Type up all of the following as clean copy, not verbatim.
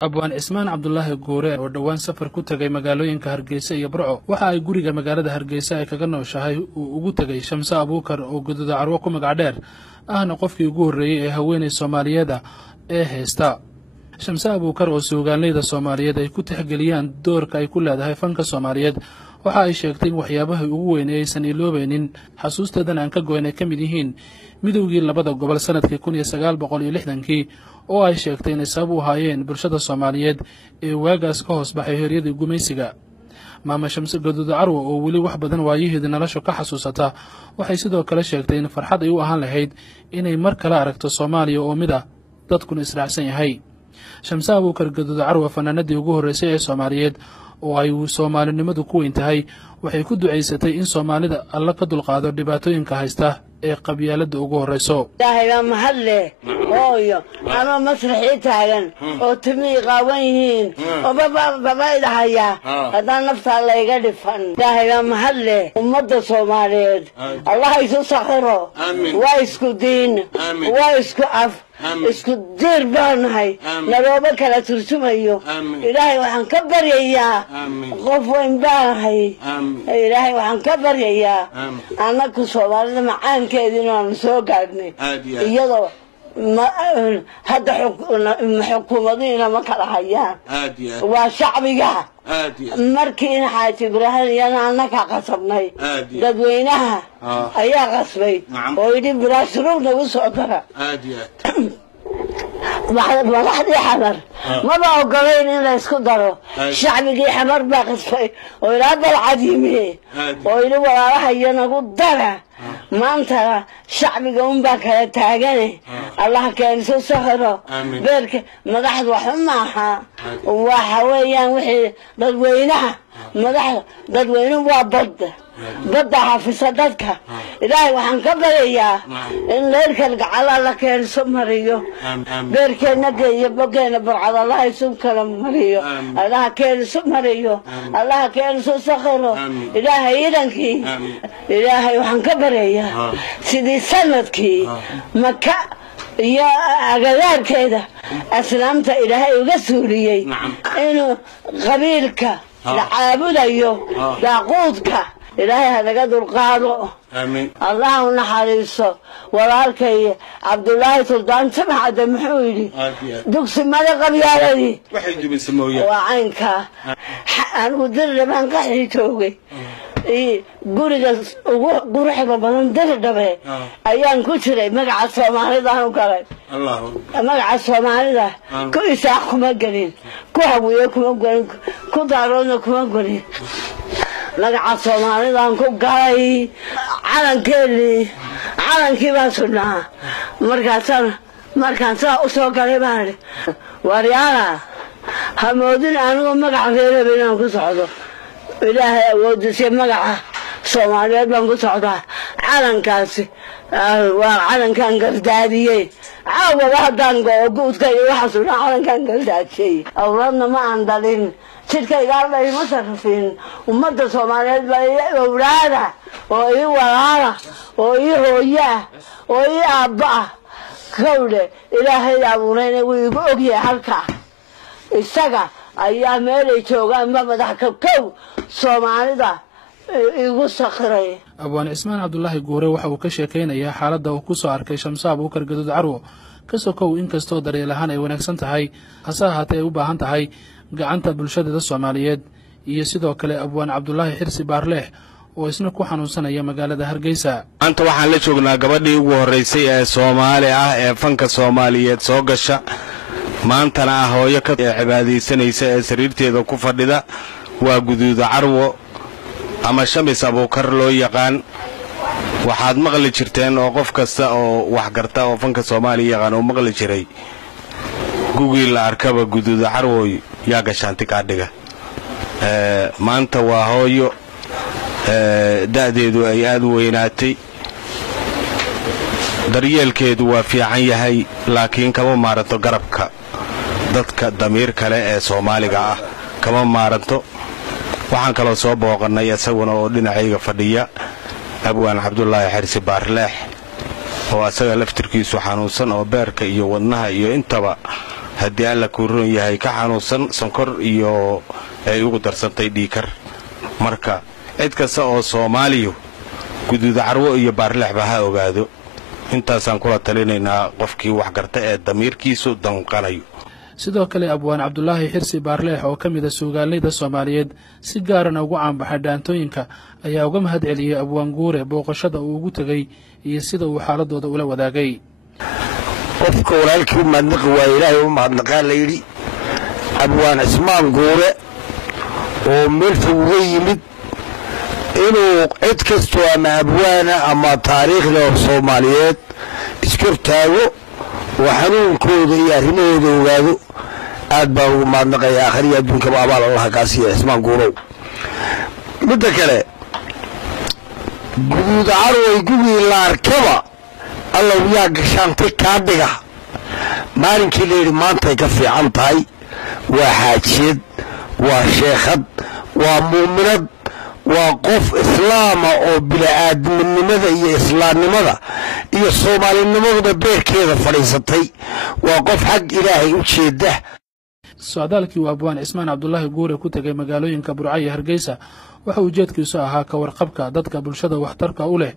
abwaan cismaan cabdulaahi guure oo dhowaan safar ku tagay magaalooyinka Hargeysa iyo Burco waxa ay guriga magaalada Hargeysa ay kaga nooshahay uu ugu tagay Shamse Abuukar oo gududa carwo ku magac dheer ahna qofkii ugu horeeyay ee haweeney Soomaaliyeed ee heesta. Shamse Abuukar oo suugaanleyda Soomaaliyeed ay ku tixgeliyaan doorka ay ku leedahay fanka Soomaaliyeed waxa ay sheegtay in waxyaabaha ugu weyn ee aysan iloobaynin xasuusteedan aan ka go'nay ka mid yihiin midowgii labada gobol sanadkii 1960 oo ay sheegtay in sabab u hayeen bulshada Soomaaliyeed ee waagaas ka hoos baxay heeryadii gumaysiga. maama Shamse gududa carwo oo wali wax badan waayihiida nolosha ka xasuusata waxay sidoo kale sheegtay in farxad ay u ahaan lahayd inay mar kale aragto Soomaaliya oo mid ah dadkuna israacsan yahay. Shamse Abuukar gududa carwo fanaanadii ugu horeysay ee Soomaaliyeed oo ay Soomaalinimadu ku weyn tahay waxay ku duceysatay in Soomaalida alla ka dulqaado dhibaatooyinka haysta ee qabyaalada ugu horeyso. ilaahay ma hadle hooyo ama masraxii taagan oo timi qaawan yihiin oo baba idahaya haddaan nafta la iga dhifan. ilaahay ma hadle ummadda Soomaaliyeed Allah isu sakhiro waa isku diin waa isku af isku diir baanahay nalooba kala turjumayo. ilaahay waxaan ka baryayaa qof weyn baanahay. ilaahay waxaan ka baryayaa annagu Soomaalida macaankeedina aan soo gaadhnay iyadoo hadda xukuumadina ma kala hayaan waa shacbiga markii in xaaji Ibraahim yana annaka qasabnay dadweynaha ayaa qasbay oo yidhi bilaashruub nagu soo dara madaxdii xamar maba ogolayn in la isku daro. shacbigii xamar baa qasbay oo ilaa balcad yimi oo yidhi walaalaha iyo nagu dara. maanta shacbiga unbaa kala taagane allah keenso sakhiro beerka madaxdu wax maaha waxa weeyaan wixii dadweynaha madaxda dadweynuhu waa badda xafisa dadka. ilaahay waxaan ka baryayaa in leerkan gacala la keenso mariyo beerkeena geeyo bogeena burcad allah isu kala mariyo allah keenso mariyo allah keenso sakhiro ilaahay idankii. ilaahay waxaan ka baryayaa sidii sanadkii maka iyo agagaarkeeda aslaamta ilaahay uga suuliyey inuu qabiilka la caabudayo daaquudka ilaahay hanaga dulqaado. allah u naxariiso walaalkay Cabdullaahi Suldaan Samcade muxuu yidhi dugsi mada qabyaaladii waa caynka anigu dirdhabaan qaxii joogay guriga ugu quruxda badan dirdhabe ayaan ku jiray magaca Soomaalida aan u galay magaca Soomaalida ku isaaq kuma gelin ku hawiye kuma gelin ku daaroodna kuma gelin magaca Soomaalida aan ku galay calankii baan sugnaa markaan saa u soo galay baan waryaala hamoodin anigu magaca reeraba inaan ku socdo. ilaahay awoodisay magaca Soomaaliyeed baan ku socdaa. calankaasi waa calankan gardaadiyey caawada haddaan goo guudka iyo waxaa sugnaa calankan gardaadiyey awladna ma aan dhalin jidhkaygaala ima sarrafin. ummadda Soomaaliyeed baa owlaada oo ii walaala oo ii hooyaa oo ii aabba ah kawle ilaahay abuurayna wuu igu ogyahay halkaa isaga ayaa meelay joogaan ma madaxka kow Soomaalida igu sakhiray. abwaan cismaan cabdulaahi guure waxa uu ka sheekaynayaa xaaladda uu ku soo arkay Shamse Abuukar gududa carwo ka sokow inkastoo daryeel ahaan ay wanaagsan tahay hase ahaatee ay u baahan tahay gacanta bulshada Soomaaliyeed iyo sidoo kale abwaan Cabdulaahi Xirsi Baarleex oo isna ku xanuunsanaya magaalada Hargeysa. anta waxaan la joognaa gabadhii ugu horeysay ee Soomaali ah ee fanka Soomaaliyeed soo gasha maantana ah hooyo ka cibaadeysanaysa ee sariirteeda ku fadhida waa gududa carwo ama Shamse Abuukar loo yaqaan. waxaad maqli jirteen oo qof kasta oo wax garta oo fanka Soomaaliya yaqaan oo maqli jiray gugii la arkaba gududa carwo yaa gashaanti ka dhiga. maanta waa hooyo da'deedu ay aad u weynaatay daryeelkeedu waa fiican yahay laakiin kama maaranto garabka dadka damiir kale ee Soomaaliga ah kama maaranto. waxaan kaloo soo booqanay isaguna oo dhinacayga fadhiya abwaan Cabdullaahi Xirsi Baarleex oo asaga laftirkiisu xanuunsan oo beerka iyo wadnaha iyo intaba haddii alla kuu roon yahay ka xanuunsan sonkor iyo ay ugu darsantay dhiikar. marka cid kasta oo Soomaaliyu guduuda carwo iyo baarlexba ha ogaado. intaasaan kula talinaynaa qofkii wax garta ee damiirkiisu danqanayo. sidoo kale abwaan Cabdullaahi Xirsi Baarleex oo ka mid ah suugaaleyda Soomaaliyeed si gaarana ugu caanbaxay dhaantooyinka ayaa uga mahad celiyay abwaan Guure booqashada uu ugu tagay iyo sida uu xaaladooda ula wadaagay. qofka walaalkii mahadnaqi waa Ilaahay u mahadnaqaa la yidhi abwaan Cismaan Guure oo meel fog uga yimid inuu cid kastoo ama abwaana ama taariikhda Soomaaliyeed iskor taago وحنونكود يا رمود وجادو أدبا وما نقي آخر يدون كبابا الله كاسية اسمه قولوا متكلة جود عروي جودي الأركبة الله وياك شانتي كابجا ما نكلي ما تكفي عن طاي وحاجد وشيخد ومؤمن وقف إسلام أو بلا آدم من ماذا هي إسلام ماذا هي الصومالي ماذا بير كذا فريستي وقف حق إلهي وشيده. socdaalkii waa abwaan Cismaan Cabdullaahi Guure ku tagay magaalooyinka Burco iyo Hargeysa waxa uu jeedkiisu ahaa ka warqabka dadka bulshada waxtarka u leh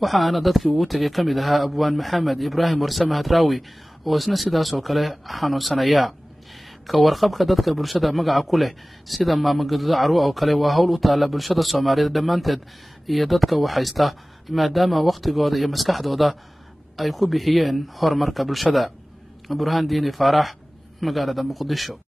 waxaana dadkii uu tagay kamid ahaa abwaan Maxamed Ibraahim Warsame Hadraawi oo isna sidaas oo kale xanuunsanaya. ka warqabka dadka bulshada magaca ku leh sida maama Gaduuda Carwo oo kale waa hawl u taala bulshada Soomaaliyeed dhamaanteed iyo dadka waxaysta maadaama waqtigooda iyo maskaxdooda ay ku bixiyeen horumarka bulshada. Burhaan Diini Faarax magaalada Muqdisho.